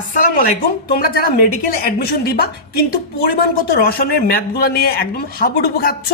আসসালামু আলাইকুম। তোমরা যারা মেডিকেলে অ্যাডমিশন দিবা, কিন্তু পরিমাণগত রসায়নের ম্যাথগুলো নিয়ে একদম হাবুডুবু খাচ্ছ,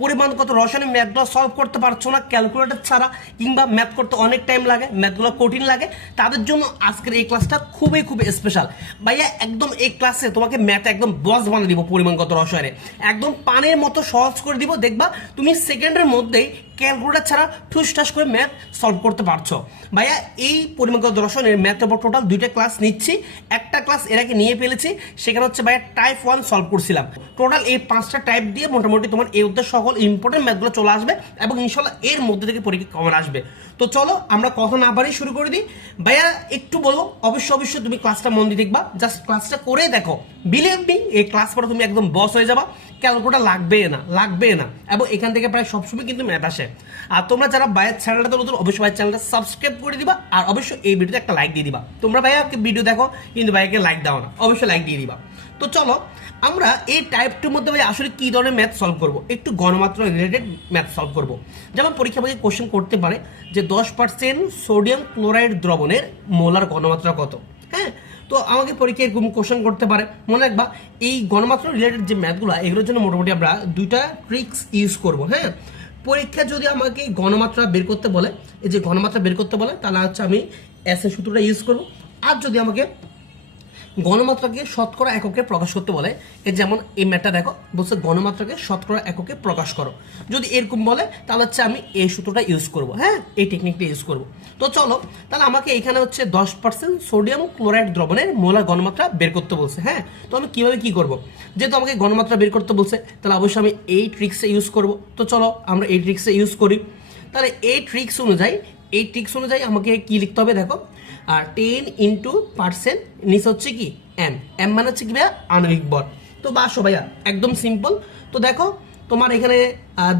পরিমাণগত রসায়নের ম্যাথগুলো সলভ করতে পারছ না ক্যালকুলেটর ছাড়া, কিংবা ম্যাথ করতে অনেক টাইম লাগে ম্যাথগুলো কঠিন লাগে, তাদের জন্য আজকের এই ক্লাসটা খুবই খুবই স্পেশাল ভাইয়া, একদম এই ক্লাসে তোমাকে ম্যাথ একদম বস বানিয়ে দিব পরিমাণগত রসায়নে। একদম পানের মতো সহজ করে দিব, দেখবা তুমি সেকেন্ডের মধ্যেই ক্যালকুলেটর ছাড়া ঠুসঠাস করে ম্যাথ সলভ করতে পারছ। ভাইয়া, এই পরিমাণগত রসায়নের ম্যাথের উপর টোটাল দুইটা ক্লাস নিচ্ছি। একটা ক্লাস এর আগে নিয়ে ফেলেছি, সেখানে হচ্ছে ভাইয়া টাইপ ওয়ান সলভ করছিলাম। টোটাল এই পাঁচটা টাইপ দিয়ে মোটামুটি তোমার এই উদ্দেশ্য সকল ইম্পর্টেন্ট ম্যাথগুলো চলে আসবে এবং ইনশাল্লাহ এর মধ্যে থেকে পরীক্ষা কমন আসবে। তো চলো, আমরা কথা না বাড়ি শুরু করে দিই। ভাইয়া, একটু বলো, অবশ্যই অবশ্যই তুমি ক্লাসটা মন দিয়ে দেখবা। জাস্ট ক্লাসটা করে দেখো। বিলিভ মি এই ক্লাস পরে তুমি একদম বস হয়ে যাবা। ক্যালকুলেটার লাগবে না লাগবে না। এবং এখান থেকে প্রায় সবসময় কিন্তু ম্যাথ আসে। আর তোমরা যারা ভাইয়ের চ্যানেলটা নতুন, অবশ্যই ভাইয়ের চ্যানেলটা সাবস্ক্রাইব করে দিবা। আর অবশ্যই এই ভিডিওতে একটা লাইক দিয়ে দিবা। তোমরা ভাইয়াকে ভিডিও দেখো, কিন্তু ভাইয়াকে লাইক দাও না। অবশ্যই লাইক দিয়ে দিবা। তো চলো, আমরা এই টাইপটির মধ্যে ভাই আসলে কি ধরনের ম্যাথ সলভ করব? একটু গণমাত্রা রিলেটেড ম্যাথ সলভ করব। যেমন পরীক্ষা ভাগে কোশ্চেন করতে পারে যে দশ পার্সেন্ট সোডিয়াম ক্লোরাইড দ্রবণের মোলার গণমাত্রা কত? হ্যাঁ? তো আমাকে পরীক্ষায় এরকম কোশ্চেন করতে পারে। মনে রাখবা, এই গণমাত্রা রিলেটেড যে ম্যাথগুলো এগুলোর জন্য মোটামুটি আমরা দুইটা ট্রিক্স ইউজ করব হ্যাঁ? পরীক্ষা যদি আমাকে গণমাত্রা বের করতে বলে, এই যে গণমাত্রা বের করতে বলে, তাহলে হচ্ছে আমি এস সূত্রটা ইউজ করব। আর যদি আমাকে গণমাত্রাকে শতকরা এককে প্রকাশ করতে বলে। এই যেমন এই ম্যাটটা দেখো, বলছে গণমাত্রাকে শতকরা এককে প্রকাশ করো। যদি এরকম বলে, তাহলে হচ্ছে আমি এই সূত্রটা ইউজ করব হ্যাঁ? এই টেকনিকটা ইউজ করব। তো চলো, তাহলে আমাকে এখানে হচ্ছে দশ পার্সেন্ট সোডিয়াম ক্লোরাইড দ্রবণের মোলার গণমাত্রা বের করতে বলছে হ্যাঁ? তো আমি কীভাবে কী করব? যেহেতু আমাকে গণমাত্রা বের করতে বলছে, তাহলে অবশ্যই আমি এই ট্রিক্সে ইউজ করব। তো চলো, আমরা এই ট্রিক্সে ইউজ করি। তাহলে এই ট্রিক্স অনুযায়ী, এই ট্রিক্স অনুযায়ী আমাকে কী লিখতে হবে দেখো? আর টেন ইন্টু পার্সেন্ট নিচে হচ্ছে কি এম এম মানে হচ্ছে কি ভাইয়া আণবিক বল। তো বাসো ভাইয়া, একদম সিম্পল তো দেখো, তোমার এখানে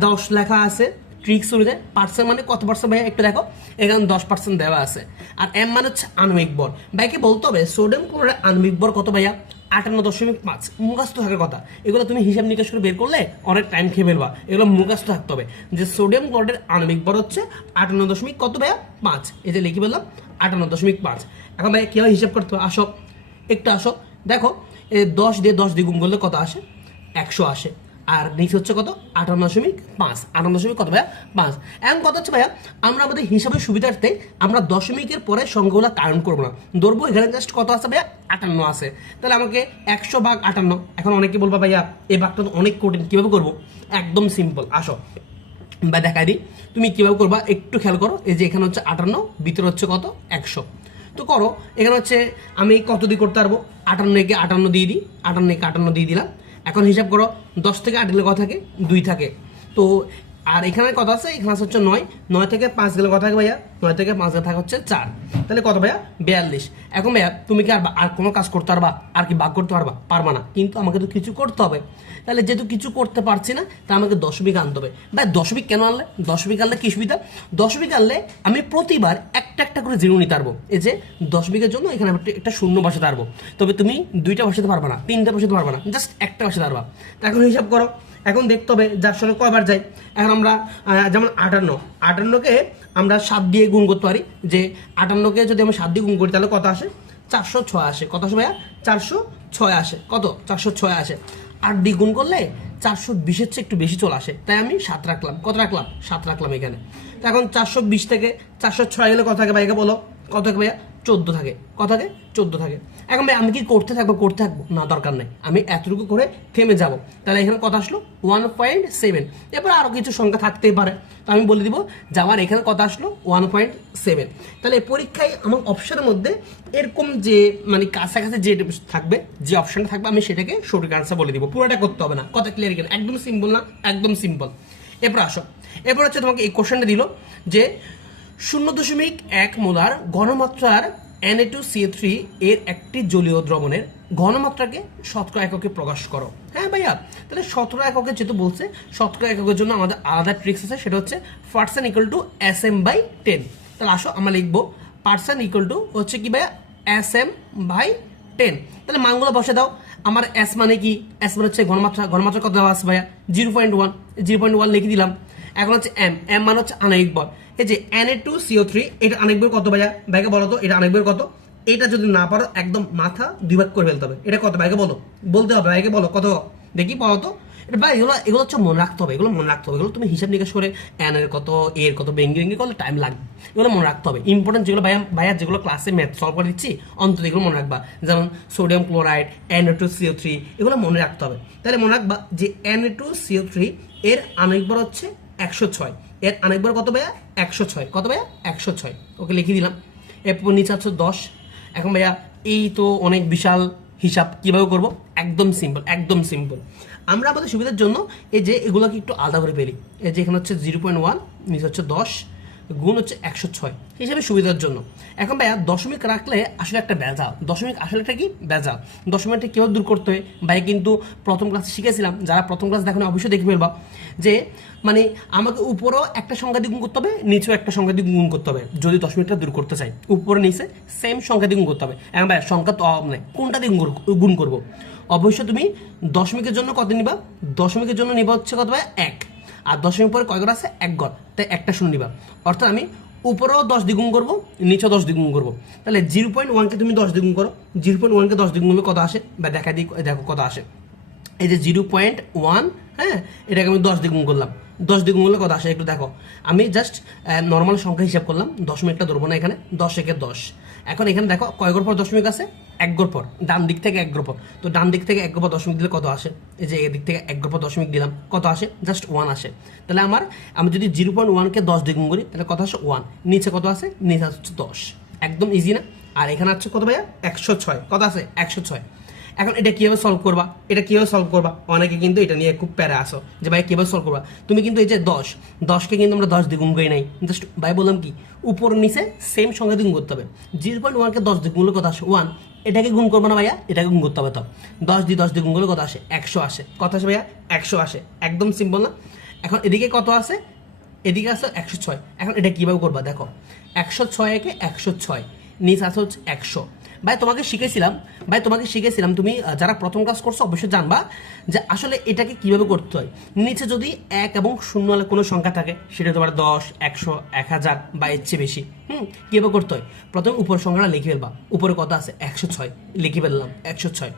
দশ লেখা আছে ট্রিক্স অনুযায়ী। পার্সেন্ট মানে কত পার্সেন্ট ভাইয়া? একটু দেখো, এখানে দশ পার্সেন্ট দেওয়া আছে। আর এম মানে হচ্ছে আণবিক বল। ভাইকে বলতে হবে? সোডিয়াম ক্লোরাইড আণবিক বল কত ভাইয়া? আটান্ন দশমিক পাঁচ। মুখাস্ত থাকার কথা। এগুলো তুমি হিসাব নিকাশ করে বের করলে অনেক টাইম খেয়ে ফেলবা। এগুলো মুখাস্ত থাকতে হবে। যে সোডিয়াম ক্লোরাইডের আণবিক বর হচ্ছে আটান্ন দশমিক কত ভাইয়া? পাঁচ। এই যে লিখে বললাম আটান্ন দশমিক পাঁচ। এখন ভাইয়া কীভাবে হিসাব করতে হবে? আসো, একটু আসো। দেখো এ দশ দিয়ে দশ দ্বিগুণ করলে কত আসে? একশো আসে। আর নিচে হচ্ছে কত? আটান্ন দশমিক পাঁচ। আটান্ন দশমিক কত ভাইয়া? পাঁচ। এখন কত হচ্ছে ভাইয়া, আমরা আমাদের হিসাবের সুবিধার্থে আমরা দশমিকের পরে সংখ্যাগুলো কারণ করব না। ধরবো, এখানে জাস্ট কত আছে ভাইয়া? আটান্ন আছে। তাহলে আমাকে একশো ভাগ আটান্ন, এখন অনেকে বলবা ভাইয়া এই ভাগটা তো অনেক কঠিন, কীভাবে করব? একদম সিম্পল আসো। বা দেখাই দিই, তুমি কীভাবে করবা? একটু খেয়াল করো, এই যে এখানে হচ্ছে আটান্ন, ভিতরে হচ্ছে কত? একশো। তো করো, এখানে হচ্ছে আমি কত দিয়ে করতে পারব? আটান্ন একে আটান্ন দিয়ে দিই, আটান্ন একে আটান্ন দিয়ে দিলাম। এখন হিসাব করো দশ থেকে আট গেলে কথা থাকে দুই থাকে। তো আর এখানে কত আছে? এখানে আছে হচ্ছে নয়। নয় থেকে পাঁচ গেলে কত থাকে ভাইয়া? নয় থেকে পাঁচ গেলে থাকে হচ্ছে চার। তাহলে কত ভাইয়া? বিয়াল্লিশ। এখন ভাইয়া, তুমি কি আর আর কোনো কাজ করতে পারবা? আর কি ভাগ করতে পারবা? পারবা না। কিন্তু আমাকে তো কিছু করতে হবে। তাহলে যেহেতু কিছু করতে পারছি না তা আমাকে দশমিক আনতে হবে। ভাই দশমিক কেন আনলে? দশমিক আনলে কি সুবিধা? দশমিক আনলে আমি প্রতিবার একটা একটা করে জিরো নিতে পারব। এই যে দশমিকের জন্য এখানে একটা শূন্য বসাতে পারব। তবে তুমি দুইটা বসাতে পারবা না, তিনটা বসাতে পারবা না জাস্ট একটা বসাতে পারবা। তা এখন হিসাব করো। এখন দেখতে হবে, যার সঙ্গে কয়বার যাই এখন আমরা যেমন আটান্ন, আটান্নকে আমরা সাত দিয়ে গুণ করতে পারি। যে আটান্নকে যদি আমরা সাত দিয়ে গুণ করি, তাহলে কত আসে? চারশো ছয় আসে। কত আসে ভাইয়া? চারশো ছয় আসে। কত? চারশো ছয় আসে। আট দিয়ে গুণ করলে চারশো বিশের চেয়ে একটু বেশি চলে আসে। তাই আমি সাত রাখলাম। কত রাখলাম? সাত রাখলাম এখানে। তো এখন চারশো বিশ থেকে চারশো ছয় গেলে কত থাকে ভাইকে বলো? কত থাকে ভাইয়া? চোদ্দ থাকে। কত থাকে? চোদ্দ থাকে। এখন ভাই, আমি কি করতে থাকব করতে থাকব? না, দরকার নেই। আমি এতটুকু করে থেমে যাব। তাহলে এখানে কত আসলো ওয়ান পয়েন্ট সেভেন এরপর আরও কিছু সংখ্যা থাকতেই পারে। তো আমি বলে দিব যে আমার এখানে কত আসলো ওয়ান পয়েন্ট সেভেন তাহলে পরীক্ষায় আমার অপশনের মধ্যে এরকম যে মানে কাছাকাছি যে থাকবে, যে অপশনটা থাকবে, আমি সেটাকে সঠিক আনসার বলে দিব। পুরোটা করতে হবে না। কথা ক্লিয়ার কেন একদম সিম্পল না, একদম সিম্পল এরপর আসো। এরপর হচ্ছে তোমাকে এই কোশ্চেনটা দিল যে, শূন্য দশমিক এক মোলার ঘনমাত্রার এনএ টু সি থ্রি এর একটি জলীয় দ্রবণের ঘনমাত্রাকে শতকরা এককে প্রকাশ করো। হ্যাঁ ভাইয়া? তাহলে সতেরো এককে যেহেতু বলছে, শতকরা এককের জন্য আমাদের আলাদা ট্রিক্স আছে, সেটা হচ্ছে percent equal to S M by ten তাহলে আসো আমরা লিখব পার্সেন্ট ইকুয়াল টু হচ্ছে কি ভাইয়া? এস এম বাই টেন তাহলে মানগুলো বসে দাও। আমার এস মানে কি? এস মানে হচ্ছে ঘনমাত্রা। ঘনমাত্রা কত দেওয়া আছে ভাইয়া? Zero point one zero point one লিখে দিলাম। এখন হচ্ছে এম এম মানে হচ্ছে আণবিক বল। এই যে N A two CO three এটা আণবিক বল কত ভাইয়া? ভাইকে বলো তো, এটা আণবিক বল কত? এটা যদি না পারো, একদম মাথা দুই ভাগ করে ফেলতে হবে। এটা কত ভাইকে বলো? বলতে হবে, ভাইকে বলো, কত? দেখি, বলো তো। ভাই, এগুলো এগুলো হচ্ছে মনে রাখতে হবে, এগুলো মনে রাখতে হবে। এগুলো তুমি হিসাব নিকাশ করে এন এর কত এ এর কত বেঙ্গি বেঙ্গি করলে টাইম লাগবে। এগুলো মনে রাখতে হবে। ইম্পর্টেন্ট যেগুলো ভাইয়া ভাইয়া, যেগুলো ক্লাসে ম্যাথ সলভ করে দিচ্ছি, অন্তত এগুলো মনে রাখবা। যেমন sodium chloride N two CO three এগুলো মনে রাখতে হবে। তাহলে মনে রাখবা যে এন টু সিও থ্রি এর আরেকবার হচ্ছে একশো ছয়। এর আরেকবার কত ভাইয়া? একশো ছয়। কত ভাইয়া? একশো ছয়। ওকে লিখে দিলাম। এরপর নিচে আছে দশ। এখন ভাইয়া, এই তো অনেক বিশাল হিসাব। কীভাবে করব? একদম সিম্পল একদম সিম্পল আমরা আমাদের সুবিধার জন্য এই যে এগুলোকে একটু আলাদা করে ফেলি। এই যে এখানে হচ্ছে জিরো পয়েন্ট ওয়ান নিচে হচ্ছে দশ। গুণ হচ্ছে একশো ছয়। হিসাবে সুবিধার জন্য। এখন ভাইয়া, দশমিক রাখলে আসলে একটা বেজাল দশমিক আসলে একটা কি? বেজাল দশমিকটা কেউ দূর করতে হয়? ভাই, কিন্তু প্রথম ক্লাসে শিখেছিলাম, যারা প্রথম ক্লাস দেখেন অবশ্যই দেখে ফেলবা, যে মানে আমাকে উপরেও একটা সংখ্যা দিয়ে গুণ করতে হবে, নিচেও একটা সংখ্যা দিয়ে গুণ করতে হবে, যদি দশমিকটা দূর করতে চাই। উপরে, নিচে সেম সংখ্যা দিয়ে গুণ করতে হবে। এখন ভাই সংখ্যা তো অভাব নেই, কোনটা দিয়ে গুণ গুণ করব? অবশ্যই তুমি দশমিকের জন্য কত নিবা? দশমিকের জন্য নিবা হচ্ছে কত ভাই? এক। আর দশমিক পরে কয় ঘর আছে? এক ঘর তাই একটা শূন্য নিবা। অর্থাৎ আমি উপরেও দশ দ্বিগুণ করব, নিচেও দশ দ্বিগুণ করব। তাহলে জিরো পয়েন্ট ওয়ানকে তুমি দশ দ্বিগুণ করো। জিরো পয়েন্ট ওয়ানকে দশ দ্বিগুণ করলে কত আসে? বা দেখা দিই দেখো কত আসে। এই যে জিরো পয়েন্ট ওয়ান হ্যাঁ এটাকে আমি দশ দ্বিগুণ করলাম। দশ দ্বিগুণ করলে কত আসে? একটু দেখো। আমি জাস্ট নর্মাল সংখ্যা হিসাব করলাম। দশমিকটা ধরবো না এখানে। দশ একে দশ। এখন এখানে দেখো কয় ঘর পর দশমিক আছে? এক পর। ডান দিক থেকে এক পর। তো ডান দিক থেকে এক পর দশমিক দিলে কত আসে? এই যে এদিক থেকে এক পর দশমিক দিলাম। কত আসে? জাস্ট ওয়ান আসে। তাহলে আমার, আমি যদি জিরো পয়েন্ট ওয়ানকে দশ দ্বিগুণ করি, তাহলে কত আসে? ওয়ান। নিচে কত আছে? নিচে আসছে দশ। একদম ইজি না? আর এখানে আসছে কত ভাইয়া? একশো ছয়। কত আছে? একশো ছয়। এখন এটা কীভাবে সলভ করবা? এটা কীভাবে সলভ করবা? অনেকে কিন্তু এটা নিয়ে খুব প্যারা আসো যে, ভাই, কীভাবে সলভ করবা? তুমি কিন্তু এই যে দশ, দশকে কিন্তু আমরা দশ দ্বিগুণ করি নাই। জাস্ট ভাই, বললাম কি, উপর নিচে সেম সঙ্গে দ্বিগুণ করতে হবে। জিরো পয়েন্ট ওয়ানকে দশ দ্বিগুণ করলে কত আসে? ওয়ান এটাকে গুণ করব না ভাইয়া, এটাকে গুণ করতে হবে তো। দশ দিয়ে দশ দ্বিগুণ করলে কত আসে? একশো আসে। কত আসে ভাইয়া? একশো আসে। একদম সিম্পল না? এখন এদিকে কত আছে এদিকে আছে একশো ছয়। এখন এটা কীভাবে করবা? দেখো, একশো ছয় একে একশো ছয়, নিচ আছে হচ্ছে একশো। ভাই, তোমাকে শিখেছিলাম। ভাই, তোমাকে শিখেছিলাম। তুমি যারা প্রথম ক্লাস করছ, অবশ্যই জানবা যে আসলে এটাকে কীভাবে করতে হয়। নিচে যদি এক এবং শূন্য কোনো সংখ্যা থাকে, সেটা তোমার দশ, একশো, এক হাজার বা এর চেয়ে বেশি। হুম, কীভাবে করতে হয়? প্রথমে উপর সংখ্যাটা লিখে ফেলবা। উপরে কথা আছে? একশো ছয়। লিখে ফেললাম, একশো ছয়।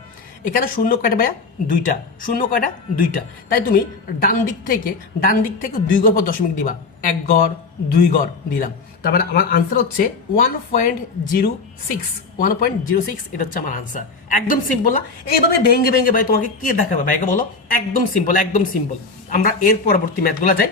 এখানে শূন্য কয়টা ভাইয়া? দুইটা। শূন্য কয়টা? দুইটা। তাই তুমি ডান দিক থেকে, ডান দিক থেকে দুই গড় পর দশমিক দিবা। এক গড়, দুই গড় দিলাম। তারপরে আমার আনসার হচ্ছে one point zero six one point zero six এটা হচ্ছে আমার আনসার একদম সিম্পল না। এইভাবে ভেঙ্গে ভেঙ্গে ভাই তোমাকে কে দেখাবে? ভাইকে বলো। একদম সিম্পল একদম সিম্পল আমরা এর পরবর্তী ম্যাথগুলো যাই।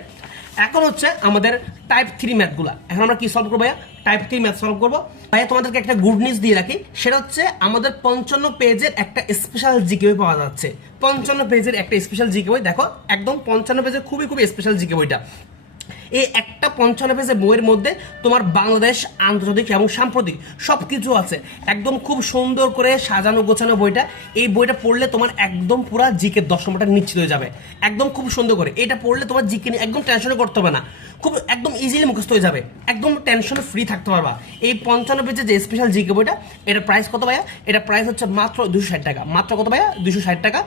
এখন হচ্ছে আমাদের টাইপ থ্রি ম্যাথগুলা এখন আমরা কি সলভ করব ভাইয়া? টাইপ থ্রি ম্যাথ সলভ করব। ভাইয়া, তোমাদেরকে একটা গুড নিউজ দিয়ে রাখি। সেটা হচ্ছে আমাদের পঞ্চান্ন পেজের একটা স্পেশাল জিকে বই পাওয়া যাচ্ছে। পঞ্চান্ন পেজের একটা স্পেশাল জিকে বই। দেখো, একদম পঞ্চান্ন পেজের খুবই খুবই স্পেশাল জিকে বইটা। এই একটা পঞ্চান্ন পেজের বইয়ের মধ্যে তোমার বাংলাদেশ, আন্তর্জাতিক এবং সাম্প্রতিক সব কিছু আছে। একদম খুব সুন্দর করে সাজানো, গোছানো বইটা। এই বইটা পড়লে তোমার একদম পুরো জিকে দশ নম্বরটা নিশ্চিত হয়ে যাবে। একদম খুব সুন্দর করে। এটা পড়লে তোমার জিকে নিয়ে একদম টেনশনে করতে হবে না। খুব একদম ইজিলি মুখস্থ হয়ে যাবে। একদম টেনশনে ফ্রি থাকতে পারবা। এই পঞ্চান্ন পেজের যে স্পেশাল জিকে বইটা এটা প্রাইস কত ভাইয়া? এটা প্রাইস হচ্ছে মাত্র দুশো ষাট টাকা। মাত্র কত ভাইয়া? দুশো ষাট টাকা।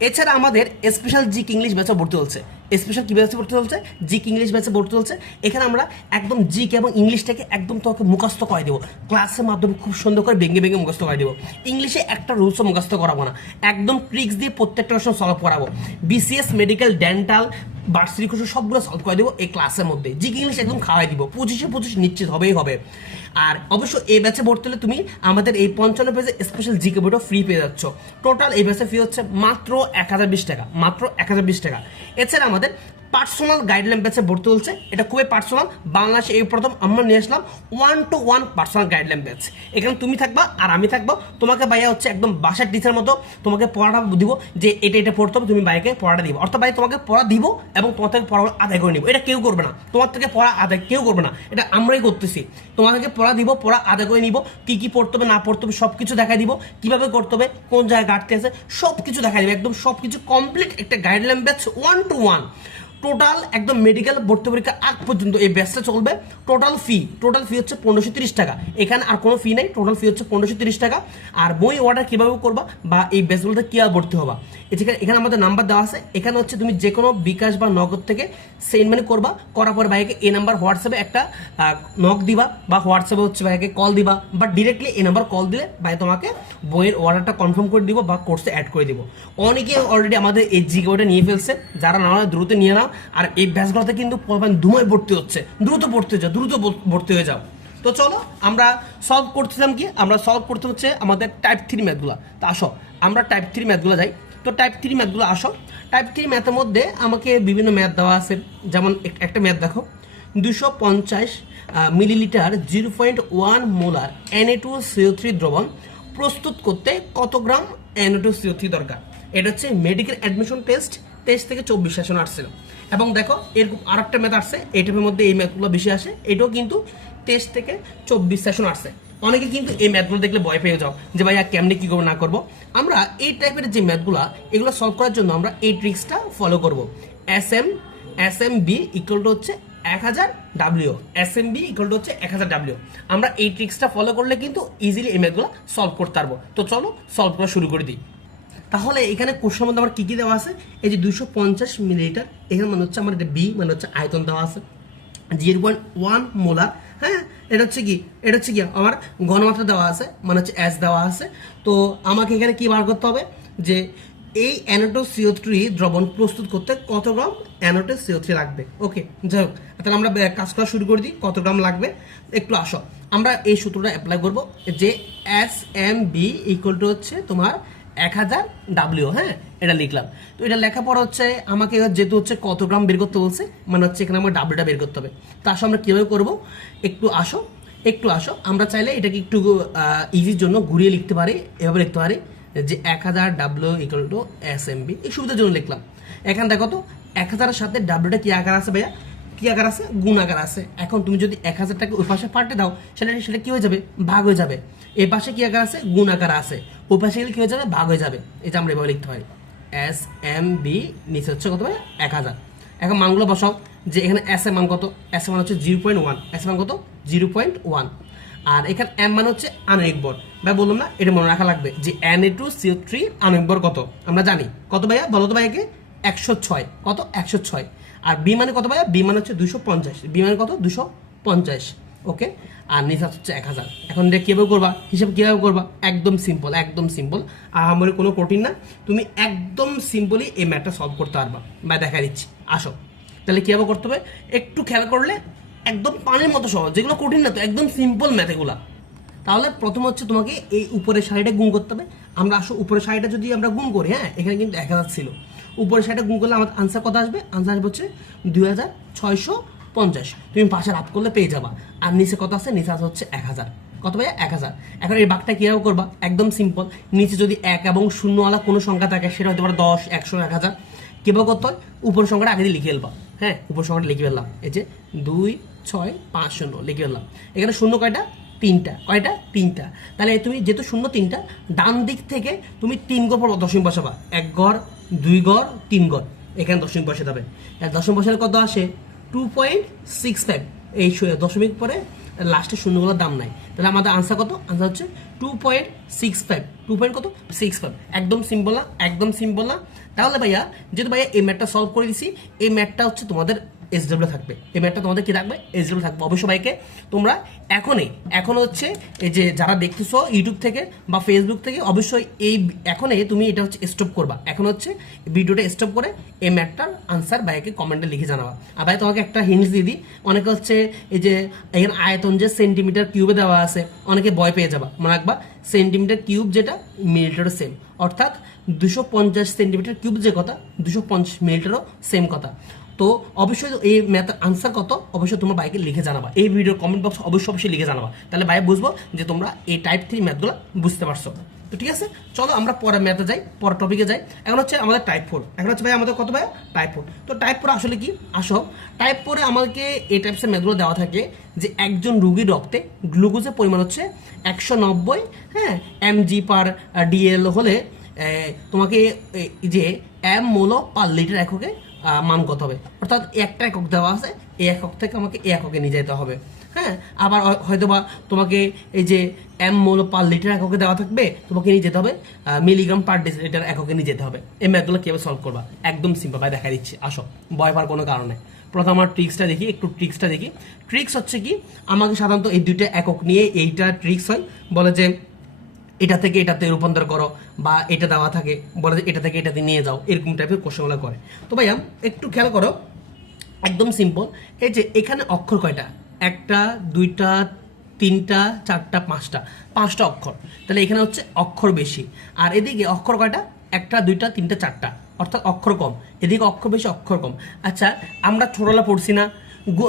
এছাড়া আমাদের স্পেশাল জিক ইংলিশ ব্যাচও ভর্তি চলছে স্পেশাল কি ব্যাচে পড়তে চলছে জিক ইংলিশ ব্যাচে পড়তে চলছে। এখানে আমরা একদম জিক এবং ইংলিশটাকে একদম তোমাকে মুখস্থ করে দেবো। ক্লাসের মাধ্যমে খুব সুন্দর করে ভেঙে ভেঙে মুখস্থ করে দেবো। ইংলিশে একটা রুলসও মুখস্থ করাবো না। একদম ট্রিক্স দিয়ে প্রত্যেকটা প্রশ্ন সলভ করাবো। বিসিএস মেডিকেল ডেন্টাল বার্ষিক সবগুলো সলভ করে দেবো এই ক্লাসের মধ্যে। জিক ইংলিশ একদম খাওয়াই দিব। পঁচিশে পঁচিশ নিশ্চিত হবেই হবে। আর অবশ্য এই ব্যাচে ভর্তি হলে তুমি আমাদের এই পঞ্চান্ন পেজে স্পেশাল জিকে বইটা ফ্রি পেয়ে যাচ্ছ। টোটাল এই ব্যাচের ফি হচ্ছে মাত্র এক হাজার বিশ টাকা, মাত্র এক হাজার বিশ টাকা। এছাড়া আমাদের পার্সোনাল গাইডলাইন ব্যাচে ভর্তি হচ্ছে। এটা খুবই পার্সোনাল বাংলাদেশে এই প্রথম আমরা নিয়ে আসলাম one two one personal guideline batch এখানে তুমি থাকবা আর আমি থাকব। তোমাকে ভাইয়া হচ্ছে একদম বাসার টিচার মতো তোমাকে পড়াটা দিব যে এটা এটা পড়তে হবে, তুমি বাইকে পড়াটা দিব। অর্থাৎ ভাই তোমাকে পড়া দিব এবং তোমার থেকে পড়া আদায় করে নিব। এটা কেউ করবে না। তোমার থেকে পড়া আদায় কেউ করবে না। এটা আমরাই করতেছি। তোমাদেরকে পড়া দিব, পড়া আদায় করে নিব। কি কি পড়তে হবে, না পড়তে হবে সব কিছু দেখাই দিব। কীভাবে করতে হবে, কোন জায়গায় ঘাটতি আছে সব কিছু দেখাই দিব। একদম সব কিছু কমপ্লিট একটা guideline batch one two one total একদম মেডিকেল ভর্তি পরীক্ষা আগ পর্যন্ত এই ব্যাচটা চলবে। টোটাল ফি টোটাল ফি হচ্ছে পনেরোশো তিরিশ টাকা। এখানে আর কোনো ফি নেই টোটাল ফি হচ্ছে পনেরোশো তিরিশ টাকা। আর বই অর্ডার কীভাবে করবা বা এই ব্যাচগুলোতে কীভাবে ভর্তি হবা? এখানে এখানে আমাদের নাম্বার দেওয়া আছে। এখানে হচ্ছে তুমি যে কোনো বিকাশ বা নগদ থেকে সেন্ড মানি করবা। করার পর ভাইকে এই নাম্বার হোয়াটসঅ্যাপে একটা নক দিবা বা হোয়াটসঅ্যাপে হচ্ছে ভাইকে কল দিবা বা ডিরেক্টলি এই নাম্বার কল দিলে ভাই তোমাকে বইয়ের অর্ডারটা কনফার্ম করে দিব বা কোর্সে অ্যাড করে দিব। অনেকে অলরেডি আমাদের এই জিকেওটা নিয়ে ফেলছে। যারা না দ্রুত নিয়ে নাও। আর এই ব্যাচগুলোতে কিন্তু ধুমায় ভর্তি হচ্ছে। দ্রুত ভর্তি হয়ে যাও, দ্রুত ভর্তি হয়ে যাও। তো চলো, আমরা সলভ করতেছিলাম কি? আমরা সলভ করতে হচ্ছে আমাদের টাইপ থ্রি ম্যাথগুলো তো আসো, আমরা টাইপ থ্রি ম্যাথগুলো যাই। তো টাইপ থ্রি ম্যাথগুলো আসো। টাইপ থ্রি ম্যাথের মধ্যে আমাকে বিভিন্ন ম্যাথ দেওয়া আছে। যেমন একটা ম্যাথ দেখো। দুশো পঞ্চাশ millilitre zero point one molar NA two CO three দ্রবণ প্রস্তুত করতে কত gram NA two CO three দরকার? এটা হচ্ছে মেডিকেল অ্যাডমিশন টেস্ট তেইশ থেকে চব্বিশ সেশন আসছিল। এবং দেখো এরকম আর একটা ম্যাথ আসছে, এই টাইপের মধ্যে এই ম্যাথগুলো বেশি আসে। এটাও কিন্তু টেস্ট থেকে চব্বিশ সেশন আসছে। অনেকে কিন্তু এই ম্যাথগুলো দেখলে ভয় পেয়ে যাও, যে ভাইয়া কেমনে কী করব, না করব। আমরা এই টাইপের যে ম্যাথগুলো এগুলো সলভ করার জন্য আমরা এই ট্রিক্সটা ফলো করব। S M S M B equal to হচ্ছে এক হাজার W S M B equal to হচ্ছে এক হাজার ডাব্লিউ আমরা এই ট্রিক্সটা ফলো করলে কিন্তু ইজিলি এই ম্যাথগুলো সলভ করতে পারব। তো চলো সলভ করা শুরু করে দিই। তাহলে এখানে কোশ্চেন মধ্যে আমার কি কি দেওয়া আছে? এই যে দুশো পঞ্চাশ মিলিলিটার এখানে মানে হচ্ছে আমার এটা বি মানে হচ্ছে আয়তন দেওয়া আছে। জিরো পয়েন্ট ওয়ান মোলার হ্যাঁ? এটা হচ্ছে কি? এটা হচ্ছে কি? আমার গণমাত্রা দেওয়া আছে মানে হচ্ছে অ্যাস দেওয়া আছে। তো আমাকে এখানে কি বার করতে হবে? যে এই অ্যানোটো সিও থ্রি দ্রবণ প্রস্তুত করতে কত গ্রাম অ্যানোটো সিও থ্রি লাগবে? ওকে যাই হোক, তাহলে আমরা কাজ করা শুরু করে দিই, কত গ্রাম লাগবে? একটু আসো। আমরা এই সূত্রটা অ্যাপ্লাই করব যে S M B equal to হচ্ছে তোমার এক হাজার ডাব্লিউ হ্যাঁ? এটা লিখলাম। তো এটা লেখার পর হচ্ছে, আমাকে যেহেতু হচ্ছে কত গ্রাম বের করতে বলছে মানে হচ্ছে এখানে আমার ডাব্লিউটা বের করতে হবে। তো আসো আমরা কীভাবে করব? একটু আসো একটু আসো। আমরা চাইলে এটাকে একটু ইজির জন্য ঘুরিয়ে লিখতে পারি, এভাবে লিখতে পারি, যে এক হাজার W equal to S M B এই সুবিধার জন্য লিখলাম। এখানে দেখো তো, এক হাজারের সাথে ডাব্লিউটা কি আকার আছে ভাইয়া? কি আকার আছে? গুণ আকার আছে। এখন তুমি যদি এক হাজার টাকা ওই পাশে পাল্টে দাও, সেটা সেটা কি হয়ে যাবে? ভাগ হয়ে যাবে। এই পাশে কি আকার আছে? গুণ আকার আছে। ওই পাশে গেলে কি হয়ে যাবে? ভাগ হয়ে যাবে। এটা আমরা এভাবে লিখতে হয় এস এম বি নিচে হচ্ছে কত এক হাজার। এখন মানগুলো বসাও, যে এখানে এস এর মান কত? এস এর মান হচ্ছে জিরো পয়েন্ট ওয়ান। এস এর মান কত? Zero point one. আর এখানে এম মান হচ্ছে আণবিক বর ভাই, বললাম না? এটা মনে রাখা লাগবে যে N A two CO three আণবিক বর কত? আমরা জানি। কত ভাইয়া? বলো তো ভাইয়াকে। একশো ছয়। কত? একশো ছয়। আর বি মানে কত ভাইয়া? বি মানে হচ্ছে দুশো পঞ্চাশ। বি মানে কত? দুশো পঞ্চাশ। ওকে আর নিচাস হচ্ছে এক হাজার। এখন এটা কীভাবে করবা? হিসাব কীভাবে করবা? একদম সিম্পল একদম সিম্পল আর আমার কোনো কঠিন না। তুমি একদম সিম্পলি এই ম্যাথটা সলভ করতে পারবা। বা দেখা দিচ্ছি। আসো। তাহলে কীভাবে করতে হবে? একটু খেয়াল করলে একদম পানির মতো সহজ। যেগুলো কঠিন না তো, একদম সিম্পল ম্যাথ এগুলা। তাহলে প্রথম হচ্ছে তোমাকে এই উপরের শাড়িটা গুণ করতে হবে। আমরা আসো, উপরের শাড়িটা যদি আমরা গুণ করি হ্যাঁ? এখানে কিন্তু এক হাজার ছিল। উপরের শাড়িটা গুণ করলে আমার আনসার কত আসবে? আনসার আসবে হচ্ছে দুই হাজার ছয়শো পঞ্চাশ। তুমি পাশে লাভ করলে পেয়ে যাবা। আর নিচে কত আছে? নিচে আছে হচ্ছে এক হাজার। কত ভাইয়া? এক হাজার। এখন এই বাঘটা কীভাবে করবা? একদম সিম্পল নিচে যদি এক এবং শূন্যওয়ালা কোনো সংখ্যা থাকে, সেটা হতে পারে দশ, একশো, এক হাজার। কীভাবে করতে হয়? উপর সংখ্যাটা আগে দিয়ে লিখে ফেলবা। হ্যাঁ? উপর সংখ্যাটা লিখে ফেললাম। এই যে দুই, ছয়, পাঁচ, শূন্য লিখে ফেললাম। এখানে শূন্য কয়টা? তিনটা। কয়টা? তিনটা। তাহলে তুমি যেহেতু শূন্য তিনটা, ডান দিক থেকে তুমি তিন গড় পর দশমিক বসাবা। এক গড় দুই গড়, তিন গড়। এখানে দশমিক হবে। আর দশমিক বসালে কত আসে? টু পয়েন্ট সিক্স ফাইভ এই দশমিক পরে লাস্টে শূন্যগুলোর দাম নাই। তাহলে আমাদের আনসার কত? আনসার হচ্ছে two point six five two point কত? সিক্স ফাইভ একদম সিম্পল না, একদম সিম্পল না। তাহলে ভাইয়া, যেহেতু ভাইয়া এই ম্যাটটা সলভ করে দিছি, এই ম্যাটটা হচ্ছে তোমাদের এস ডাব্লিউ থাকবে। এই ম্যাটটা তোমাদের কি থাকবে? এস ডাব্লিউ থাকবে। অবশ্য ভাইকে তোমরা এখনই, এখন হচ্ছে এই যে যারা দেখতেছো ইউটিউব থেকে বা ফেসবুক থেকে, অবশ্যই এই এখনই তুমি এটা হচ্ছে স্টপ করবা। এখন হচ্ছে ভিডিওটা স্টপ করে এই ম্যাটটার আনসার ভাইকে কমেন্টে লিখে জানাবা। আর ভাই তোমাকে একটা হিন্টস দিয়ে দিই। অনেকে হচ্ছে এই যে এখানে আয়তন যে সেন্টিমিটার কিউবে দেওয়া আছে, অনেকে ভয় পেয়ে যাবা। মনে রাখবা সেন্টিমিটার কিউব যেটা মিলিটারও সেম অর্থাৎ দুশো পঞ্চাশ সেন্টিমিটার কিউব যে কথা, দুশো পঞ্চাশ মিলিটারও সেম কথা। তো অবশ্যই এই ম্যাথের আনসার কত? অবশ্যই তোমরা বাইকে লিখে জানাবা। এই ভিডিওর কমেন্ট বক্স অবশ্যই অবশ্যই লিখে জানাবা। তাহলে ভাই বুঝব যে তোমরা এই টাইপ থ্রি ম্যাথগুলো বুঝতে পারছ। তো ঠিক আছে? চলো আমরা পরে ম্যাথে যাই, পরের টপিকে যাই। এখন হচ্ছে আমাদের টাইপ ফোর এখন হচ্ছে ভাই আমাদের কত ভাই টাইপ ফোর তো টাইপ ফোর আসলে কি? আসো। টাইপ ফোরে আমাদেরকে এই টাইপসের ম্যাথগুলো দেওয়া থাকে যে একজন রুগীর রক্তে গ্লুকোজের পরিমাণ হচ্ছে একশো নব্বই হ্যাঁ? এম জি পার ডিএল হলে তোমাকে যে এম মোলো পার লিটার এককে মান কত হবে? অর্থাৎ একটা একক দেওয়া আছে, এই একক থেকে আমাকে এই এককে নিয়ে যেতে হবে। হ্যাঁ? আবার হয়- হয়তোবা তোমাকে এই যে এম মোল পার লিটার এককে দেওয়া থাকবে, তোমাকে নিয়ে যেতে হবে মিলিগ্রাম পার লিটার এককে নিয়ে যেতে হবে। এই ম্যাথগুলো কীভাবে সলভ করবা? একদম সিম্পল ভাই দেখা দিচ্ছি। আসো, ভয় পাওয়ার কোনো কারণে প্রথম আমার ট্রিক্সটা দেখি, একটু ট্রিক্সটা দেখি। ট্রিক্স হচ্ছে কি, আমাকে সাধারণত এই দুইটা একক নিয়ে এইটা ট্রিক্স হয়, বলে যে এটা থেকে এটাতে রূপান্তর করো বা এটা দেওয়া থাকে, বলে যে এটা থেকে এটাতে নিয়ে যাও, এরকম টাইপের কোশ্চেনগুলো করে। তো ভাইয়া, একটু খেয়াল করো, একদম সিম্পল এই যে এখানে অক্ষর কয়টা? একটা, দুইটা, তিনটা, চারটা, পাঁচটা। পাঁচটা অক্ষর। তাহলে এখানে হচ্ছে অক্ষর বেশি। আর এদিকে অক্ষর কয়টা? একটা, দুইটা, তিনটা, চারটা। অর্থাৎ অক্ষর কম। এদিকে অক্ষর বেশি, অক্ষর কম। আচ্ছা আমরা ছোটবেলা পড়ছি না।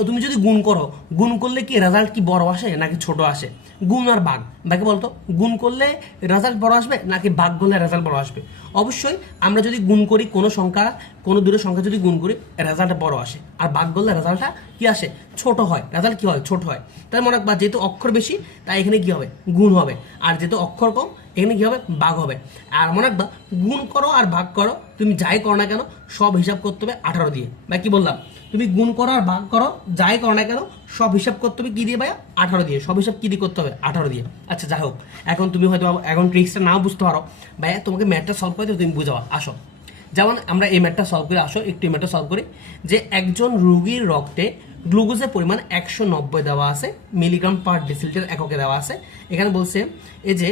তুমি যদি গুণ করো, গুণ করলে কি রেজাল্ট কি বড় আসে নাকি ছোট আসে? গুণ আর ভাগ বাকি বলতো, গুণ করলে রেজাল্ট বড় আসবে নাকি বাঘ করলে রেজাল্ট বড় আসবে? অবশ্যই আমরা যদি গুণ করি কোনো সংখ্যা, কোনো দূরের সংখ্যা যদি গুণ করি রেজাল্ট বড় আসে। আর বাঘ করলে রেজাল্টটা কি আসে? ছোট হয়। রেজাল্ট কি হয়? ছোট হয়। তাই মনে রাখবা, যেহেতু অক্ষর বেশি, তাই এখানে কি হবে? গুণ হবে। আর যেহেতু অক্ষর কম, এখানে কি হবে? বাঘ হবে। আর মনে রাখবা, গুণ করো আর ভাগ করো, তুমি যাই করো না কেন, সব হিসাব করতে হবে আঠারো দিয়ে। বা কি বললাম? তুমি গুণ করো আর ভাগ করো, যাই করো না কেন, সব হিসাব করতে হবে কি দিয়ে ভাইয়া? আঠারো দিয়ে। সব হিসাব কি দিয়ে করতে হবে? আঠারো দিয়ে। আচ্ছা যাই হোক, এখন তুমি হয়তো এখন ট্রিক্সটা নাও বুঝতে পারো। ভাইয়া, তোমাকে ম্যাথটা সলভ করে তুমি বুঝাও। আসো। যেমন আমরা এই ম্যাথটা সলভ করে, আসো, একটু ম্যাথটা সলভ করি, যে একজন রুগীর রক্তে গ্লুকোজের পরিমাণ একশো নব্বই দেওয়া আছে মিলিগ্রাম পার ডেসিলিটার এককে দেওয়া আছে। এখানে বলছে, এই যে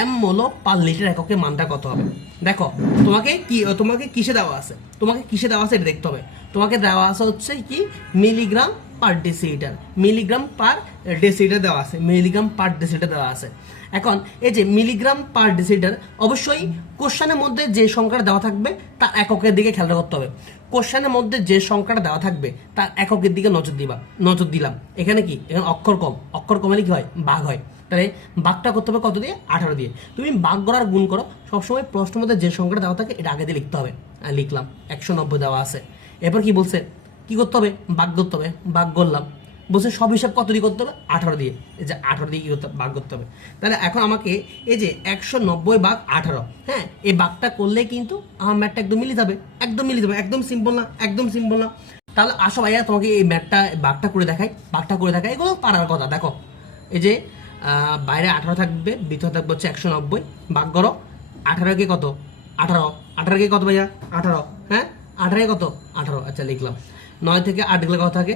এম মোলো পার লিটার এককে মানটা কত হবে? দেখো, তোমাকে কি, তোমাকে কিসে দেওয়া আছে? তোমাকে কিসে দেওয়া আছে এটা দেখতে হবে। তোমাকে দেওয়া আছে হচ্ছে কি milligram per decilitre. Milligram per decilitre দেওয়া আছে, মিলিগ্রাম পার ডেসিলিটার দেওয়া আছে। এখন এই যে মিলিগ্রাম পার ডেসিলিটার, অবশ্যই কোশ্চানের মধ্যে যে সংখ্যাটা দেওয়া থাকবে, তার এককের দিকে খেয়াল করতে হবে। কোশ্চানের মধ্যে যে সংখ্যাটা দেওয়া থাকবে, তার এককের দিকে নজর দিবা, নজর দিলাম। এখানে কি? এখানে অক্ষর কম। অক্ষর কমালে কি হয়, বাঘ হয়। তাহলে বাঘটা করতে হবে কত দিয়ে? আঠারো দিয়ে। তুমি বাঘ গড়ার গুণ করো, সবসময় প্রশ্নের মধ্যে যে সংখ্যাটা দেওয়া থাকে, এটা আগে দিয়ে লিখতে হবে। লিখলাম, একশো নব্বই দেওয়া আছে। এরপর কি বলছে? কি করতে হবে? বাঘ করতে হবে। বাঘ করলাম। বলছে, সব হিসাব কত দিয়ে করতে হবে? আঠারো দিয়ে। এই যে আঠারো দিয়ে কি করতে হবে? ভাগ করতে হবে। তাহলে এখন আমাকে এই যে একশো নব্বই বাঘ আঠারো হ্যাঁ? এই বাঘটা করলে কিন্তু আমার ম্যাটটা একদম মিলে যাবে। একদম মিলে যাবে। একদম সিম্পল না। একদম সিম্পল না। তাহলে আসো ভাইয়া, তোমাকে এই ম্যাটটা বাঘটা করে দেখাই। বাঘটা করে দেখাই। এগুলো পারার কথা, দেখো। এই যে বাইরে আঠারো থাকবে ভিতরে থাকবে হচ্ছে একশো নব্বই। বাঘ করো। আঠারো কে কত? আঠারো। আঠারো কে কত ভাইয়া? আঠারো হ্যাঁ? আঠারো কত? আঠারো। আচ্ছা লিখলাম। নয় থেকে আট গেলে কত থাকে?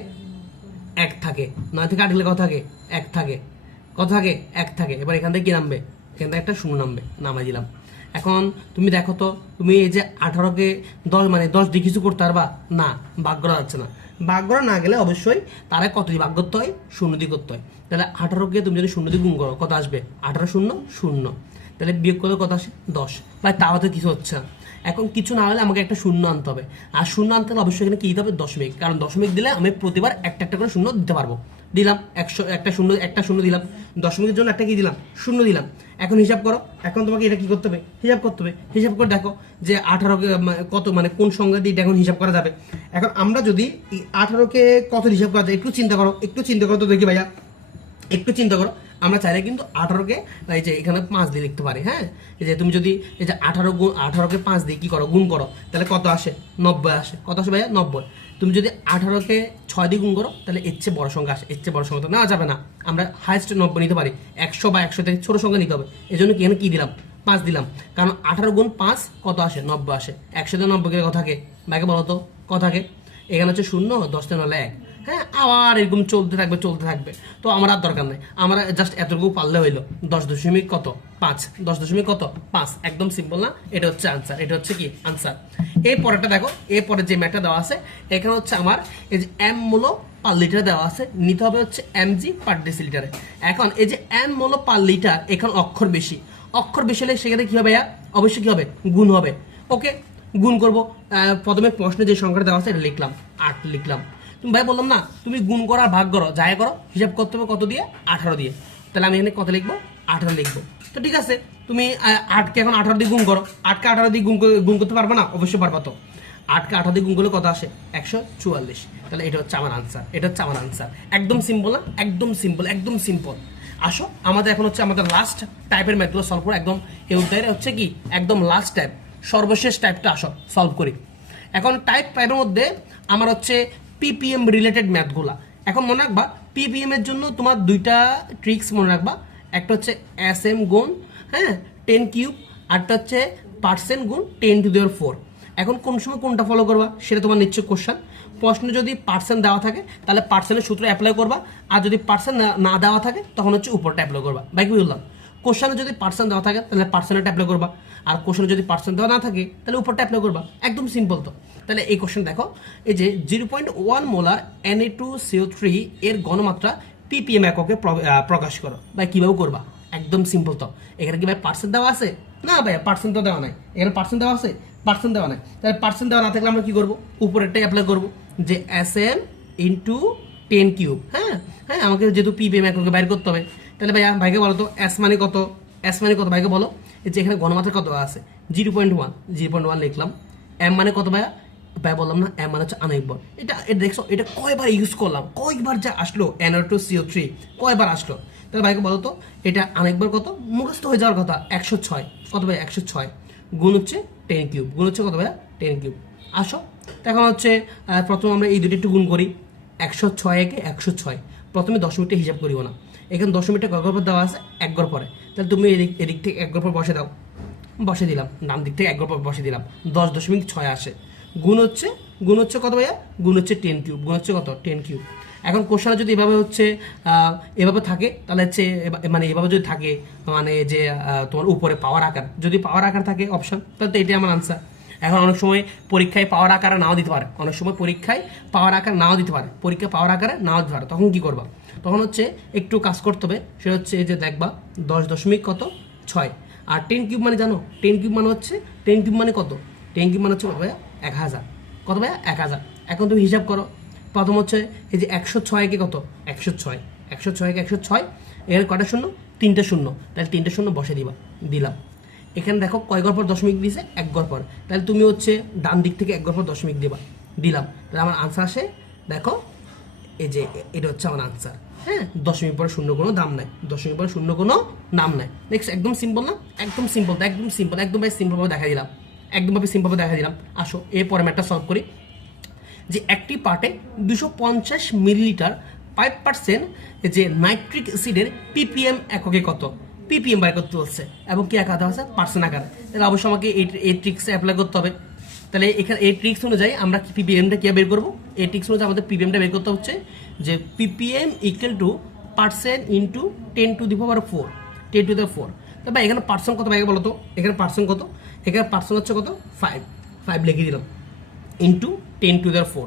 এক থাকে। নয় থেকে আট গেলে কত থাকে? এক থাকে। কত থাকে? এক থাকে। এবার এখান থেকে কি নামবে? এখান থেকে একটা শূন্য নামবে। নামাই দিলাম। এখন তুমি দেখো তো, তুমি এই যে আঠারোকে দশ মানে দশ দিয়ে কিছু করতে পারবা? না ভাগ করা যাচ্ছে না। ভাগ করা না গেলে অবশ্যই তারা কত দিয়ে ভাগ করতে হয়? শূন্য দিয়ে করতে হয়। তাহলে আঠারোকে তুমি যদি শূন্য দিয়ে গুণ করো, কত আসবে? আঠারো শূন্য শূন্য। তাহলে বিয়োগ করলে কত আসে? দশ। ভাই তাও তো কিছু হচ্ছে না। এখন কিছু না হলে আমাকে একটা শূন্য আনতে হবে। আর শূন্য আনতে হলে অবশ্যই এখানে কি দিতে হবে? দশমিক। কারণ দশমিক দিলে আমি প্রতিবার একটা একটা করে শূন্য দিতে পারব। দিলাম, একশো, একটা শূন্য একটা শূন্য দিলাম। দশমিকের জন্য একটা কি দিলাম? শূন্য দিলাম। এখন হিসাব করো। এখন তোমাকে এটা কি করতে হবে? হিসাব করতে হবে। হিসাব করে দেখো যে আঠারোকে কত মানে কোন সংখ্যা দিয়ে এখন হিসাব করা যাবে। এখন আমরা যদি আঠারোকে কত হিসাব করা যায়, একটু চিন্তা করো, একটু চিন্তা করো তো দেখি ভাইয়া। একটু চিন্তা করো, আমরা চাইলে কিন্তু আঠারোকে, এই যে এখানে পাঁচ দিয়ে লিখতে পারি হ্যাঁ? এই যে তুমি যদি, এই যে আঠারো গুণ, আঠারোকে পাঁচ দিয়ে কি করো, গুণ করো, তাহলে কত আসে? নব্বই আসে। কত আসে ভাইয়া? নব্বই। তুমি যদি আঠারোকে ছয় দিয়ে গুণ করো, তাহলে এর চেয়ে বড় সংখ্যা আসে, এর চেয়ে বড় সংখ্যা তো নেওয়া যাবে না। আমরা হাইস্ট নব্বই নিতে পারি, একশো বা একশো থেকে ছোটো সংখ্যা নিতে হবে। এই জন্য কি এখানে কি দিলাম? পাঁচ দিলাম। কারণ আঠারো গুণ পাঁচ, কত আসে? নব্বই আসে। একশো থেকে নব্বই কে? থাকে ব্যাগে বলো তো ক? থাকে এখানে হচ্ছে শূন্য দশটা নলে এক। হ্যাঁ আবার এরকম চলতে থাকবে চলতে থাকবে। তো আমার আর দরকার নেই। আমরা জাস্ট এতটুকু পারলে হইল। দশ দশমিক কত? পাঁচ। দশ দশমিক কত? পাঁচ। একদম সিম্পল না? এটা হচ্ছে আনসার এটা হচ্ছে কি? আনসার এই পরেরটা দেখো। এই পরে যে ম্যাটটা দেওয়া আছে, এখানে হচ্ছে আমার এই যে এম মূল পার লিটার দেওয়া আছে, নিতে হবে হচ্ছে এম জি পার ডেসিলিটারে এখন এই যে এম মূল পার লিটার এখানে অক্ষর বেশি। অক্ষর বেশি হলে সেখানে কি হবে অবশ্যই কি হবে? গুণ হবে। ওকে? গুণ করব। প্রথমে প্রশ্নে যে সংখ্যাটা দেওয়া আছে, এটা লিখলাম। আট লিখলাম। তুমি ভাই বললাম না, তুমি গুণ করো আর ভাগ করো যাই করো, হিসাব করতে হবে কত দিয়ে? আঠারো দিয়ে। তাহলে আমি এখানে কত লিখব? আঠারো লিখব। তো ঠিক আছে, তুমি আটকে এখন আঠারো দিয়ে গুণ করো। আটকে আঠারো দিয়ে গুণ গুণ করতে পারবে না? অবশ্যই পারবা তো। আটকে আঠারো দিয়ে গুণ করলে কত আসে? একশো চুয়াল্লিশ। তাহলে এটা হচ্ছে আমার আনসার এটা হচ্ছে আমার আনসার একদম সিম্পল না? একদম সিম্পল একদম সিম্পল আসো, আমাদের এখন হচ্ছে আমাদের লাস্ট টাইপের ম্যাথগুলো সলভ করে। একদম এই অধ্যায়ের হচ্ছে কি? একদম লাস্ট টাইপ সর্বশেষ টাইপটা আসো সলভ করি। এখন টাইপ টাইপের মধ্যে আমার হচ্ছে পিপিএম রিলেটেড ম্যাথগুলা এখন মনে রাখবা পিপিএম এর জন্য তোমার দুইটা ট্রিক্স মনে রাখবা। একটা হচ্ছে এস এম গুণ হ্যাঁ টেন কিউব আরটা হচ্ছে পার্সেন্ট গুণ টেন টু দেওয়ার ফোর এখন কোন সময় কোনটা ফলো করবা, সেটা তোমার নিশ্চয় কোশ্চেন প্রশ্ন যদি পার্সেন্ট দেওয়া থাকে, তাহলে পার্সেন্টের সূত্র অ্যাপ্লাই করবা। আর যদি পার্সেন্ট না দেওয়া থাকে, তখন হচ্ছে উপরটা অ্যাপ্লাই করবা। বাইক বুঝলাম? কোশ্চেনে যদি পার্সেন্ট দেওয়া থাকে, তাহলে পার্সেন্টটা অ্যাপ্লাই করবা। আর কোশ্চেনে যদি পার্সেন্ট দেওয়া না থাকে, তাহলে উপরটা অ্যাপ্লাই করবা। একদম সিম্পল তো। তাহলে এই কোশ্চেন দেখো। এই যে zero point one molar N A two CO three এর গণমাত্রা পিপিএম এককে প্রকাশ করো। বা কীভাবে করবা? একদম সিম্পল তো। এখানে কি ভাই পার্সেন্ট দেওয়া আছে? না ভাই পার্সেন্ট তো দেওয়া নাই। এখানে পার্সেন্ট দেওয়া আছে? পার্সেন্ট দেওয়া নাই। তাহলে পার্সেন্ট দেওয়া না থাকলে আমরা কি করব? উপরেরটাই অ্যাপ্লাই করব। যে S M into ten cube হ্যাঁ? হ্যাঁ আমাকে যেহেতু পিপিএম এককে বাইর করতে হবে তাহলে ভাইয়া, ভাইকে বলো তো এস মানে কত? এস মানে কত ভাইকে বলো? যে এখানে গণমাত্রা কত আছে? Zero point one zero point one লিখলাম। এম মানে কত ভাইয়া? ভাই বললাম না এম মানে হচ্ছে আনএকবার এটা এটা দেখছ, এটা কয়বার ইউজ করলাম? কয়েকবার যা আসলো? এনআর টু সিও থ্রি কয়বার আসলো? তাহলে ভাইকে বলো তো, এটা আরেকবার কত? মুখস্থ হয়ে যাওয়ার কথা, একশো ছয়। কত ভাই একশো ছয়। গুণ হচ্ছে টেন কিউব গুণ হচ্ছে কত ভাইয়া? টেন কিউব আসো। এখন হচ্ছে প্রথমে আমরা এই দুটো একটু গুণ করি। একশো ছয় একে একশো ছয়। প্রথমে দশমিকটা হিসাব করিব না। এখানে দশমিকটা ঘর পর দেওয়া আছে এক ঘর পরে। তাহলে তুমি এদিক এদিক থেকে এক ঘর পর বসে দাও। বসে দিলাম। ডান দিক থেকে এক ঘর পর বসে দিলাম। দশ দশমিক ছয় আসে। গুণ হচ্ছে গুণ হচ্ছে কত ভাইয়া? গুণ হচ্ছে টেন কিউব। গুণ হচ্ছে কত? Ten cube. এখন কোশ্চেনে যদি এভাবে হচ্ছে এভাবে থাকে, তাহলে হচ্ছে মানে এভাবে যদি থাকে মানে যে তোমার উপরে পাওয়ার আকার। যদি পাওয়ার আকার থাকে অপশন তাহলে তো এটাই আমার আনসার এখন অনেক সময় পরীক্ষায় পাওয়ার আকারে নাও দিতে পারে। অনেক সময় পরীক্ষায় পাওয়ার আকার নাও দিতে পারে। পরীক্ষা পাওয়ার আকারে নাও দিতে পারে। তখন কি করবা? তখন হচ্ছে একটু কাজ করতে হবে। সেটা হচ্ছে এই যে দেখবা, দশ দশমিক কত? ছয়। আর টেন কিউব মানে জানো? টেন কিউব মানে হচ্ছে টেন কিউব মানে কত? টেন কিউব মানে হচ্ছে কত ভাইয়া? এক হাজার। কত ভাইয়া? এক হাজার। এখন তুমি হিসাব করো। প্রথম হচ্ছে এই যে একশো ছয়কে কত? একশো ছয়। একশো ছয়কে একশো ছয়? এর কটা শূন্য? তিনটে শূন্য। তাহলে তিনটে শূন্য বসে দিবা। দিলাম। এখানে দেখো কয় গড় পর দশমিক দিয়েছে? এক গড় পর। তাহলে তুমি হচ্ছে ডান দিক থেকে এক গড় পর দশমিক দিবা। দিলাম। তাহলে আমার আনসার আসে, দেখো, এই যে এটা হচ্ছে আমার আনসার হ্যাঁ? দশমিক পরে শূন্য কোনো দাম নাই। দশমিক পরে শূন্য কোনো নাম নাই। নেক্সট একদম সিম্পল না? একদম সিম্পল একদম সিম্পল একদম ভাই সিম্পলভাবে দেখা দিলাম। একদমভাবে সিম্পলভাবে দেখা দিলাম। আসো এই পরে ম্যাটটা সলভ করি। যে একটি পার্টে দুশো পঞ্চাশ মিলিলিটার ফাইভ পার্সেন্ট যে নাইট্রিক অ্যাসিডের পিপিএম এককে কত? পিপিএম বাই করতে হচ্ছে এবং কি একা দেওয়া আছে? পার্সেন্ট আকারে। তাহলে অবশ্যই আমাকে এই এই ট্রিক্সে অ্যাপ্লাই করতে হবে। তাহলে এখানে এই ট্রিক্স অনুযায়ী আমরা পিপিএমটা কীভাবে বের করব? এই ট্রিক্স অনুযায়ী আমাদের পিপিএমটা বের করতে হচ্ছে যে PPM equal to percent into ten to the power four ten to the four তো ভাই, এখানে পার্সেন্ট কত ভাই বলো তো? এখানে পার্সেন্ট কত? এখানে পার্সেন্ট হচ্ছে কত? ফাইভ ফাইভ লিখে দিলাম। ইন্টু টেন টু দেওয়ার ফোর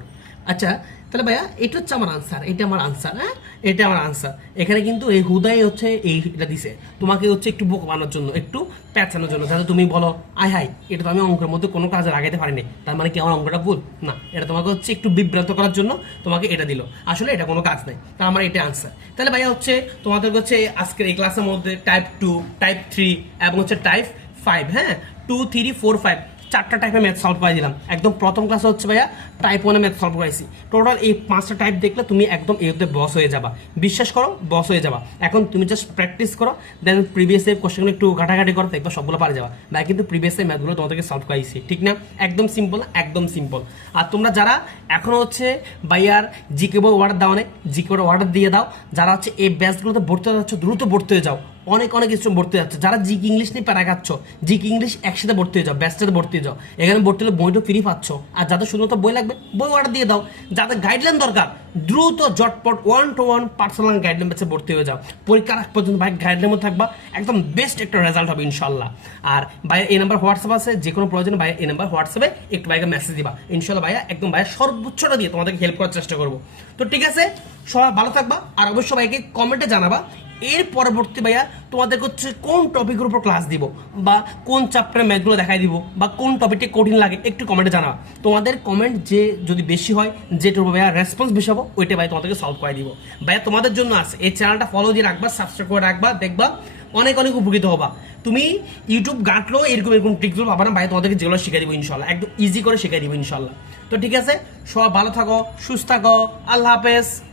আচ্ছা তাহলে ভাইয়া, এটা হচ্ছে আমার আনসার এটা আমার আনসার হ্যাঁ? এটা আমার আনসার এখানে কিন্তু এই হুদাই হচ্ছে এইটা দিছে। তোমাকে হচ্ছে একটু বোক বানানোর জন্য, একটু প্যাঁচানোর জন্য। যাতে তুমি বলো, আয় হাই এটা তো আমি অঙ্কের মধ্যে কোনো কাজে লাগাইতে পারিনি। তার মানে কি আমার অঙ্কটা ভুল? না, এটা তোমাকে হচ্ছে একটু বিভ্রান্ত করার জন্য তোমাকে এটা দিল। আসলে এটা কোনো কাজ নেই। তা আমার এটা আনসার তাহলে ভাইয়া হচ্ছে তোমাদের হচ্ছে আজকের এই ক্লাসের মধ্যে টাইপ টু টাইপ থ্রি এবং হচ্ছে টাইপ ফাইভ হ্যাঁ? টু থ্রি ফোর ফাইভ চারটা টাইপের ম্যাথ সলভ করে দিলাম একদম প্রথম ক্লাসে হচ্ছে ভাইয়া টাইপ ওয়ানে ম্যাথ সলভ করাইছি। টোটাল এই পাঁচটা টাইপ দেখলে তুমি একদম এতে বস হয়ে যাবা। বিশ্বাস করো বস হয়ে যাবা। এখন তুমি জাস্ট প্র্যাকটিস করো দেন প্রিভিয়াস এর কোশ্চেন একটু ঘাটাঘাটি করো, দেখবা সবগুলো পারে যাবা। ভাই, কিন্তু প্রিভিয়াস এর ম্যাথগুলো তোমাদেরকে সলভ করাইছি, ঠিক না? একদম সিম্পল একদম সিম্পল আর তোমরা যারা এখনও হচ্ছে ভাইয়ার জিকে বই অর্ডার দাও অনেক জিকে বই অর্ডার দিয়ে দাও। যারা হচ্ছে এই ব্যাচগুলোতে ভর্তি হতে যাচ্ছ, দ্রুত ভর্তি হয়ে যাও। অনেক অনেক কিছু ভর্তি যাচ্ছে। যারা জিক ইংলিশ নিয়ে প্যারা খাচ্ছ জিক ইংলিশ একসাথে ভর্তি হয়ে যাও ব্যাচটাতে ভর্তি হয়ে যাও। এখানে ভর্তি হলে বইটা ফ্রি পাচ্ছ। আর যাদের শুধুমাত্র বই লাগবে, বই অর্ডার দিয়ে দাও। যাদের গাইডলাইন দরকার, দ্রুত জটপট one two one personal guideline ব্যাচে ভর্তি হয়ে যাও। পরীক্ষার আগ পর্যন্ত ভাই গাইডলাইন মধ্যে থাকবা, একদম বেস্ট একটা রেজাল্ট হবে ইনশাল্লাহ আর ভাইয়া এই নাম্বার হোয়াটসঅ্যাপ আছে যে কোনো প্রয়োজন ভাইয়া এই নাম্বার হোয়াটসঅ্যাপে একটু ভাইকে মেসেজ দিবা। ইনশাল্লাহ ভাইয়া, একদম ভাইয়া সর্বোচ্চটা দিয়ে তোমাদেরকে হেল্প করার চেষ্টা করব। তো ঠিক আছে, সবাই ভালো থাকবা, আর অবশ্যই ভাইকে কমেন্টে জানাবা এর পরবর্তী ভাইয়া তোমাদের হচ্ছে কোন টপিকের উপর ক্লাস দিব? বা কোন চ্যাপ্টারের ম্যাথগুলো দেখাই দিব? বা কোন টপিকটি কঠিন লাগে? একটু কমেন্টে জানাবা। তোমাদের কমেন্ট যে যদি বেশি হয়, যেটার উপর ভাইয়া রেসপন্স বেশি হব, ওইটা ভাই তোমাদেরকে সলভ করে দিব। ভাইয়া, তোমাদের জন্য আছে। এই চ্যানেলটা ফলো দিয়ে রাখবা সাবস্ক্রাইব করে রাখবা, দেখবা অনেক অনেক উপকৃত হবা। তুমি ইউটিউব গাঁটলো এরকম এরকম ট্রিকগুলো পাবা না। ভাই তোমাদেরকে যেগুলো শিখিয়ে দিব ইনশাল্লাহ। একদম ইজি করে শিখিয়ে দিব ইনশাল্লাহ। তো ঠিক আছে সব ভালো থাকো, সুস্থ থাকো। আল্লাহ হাফেজ।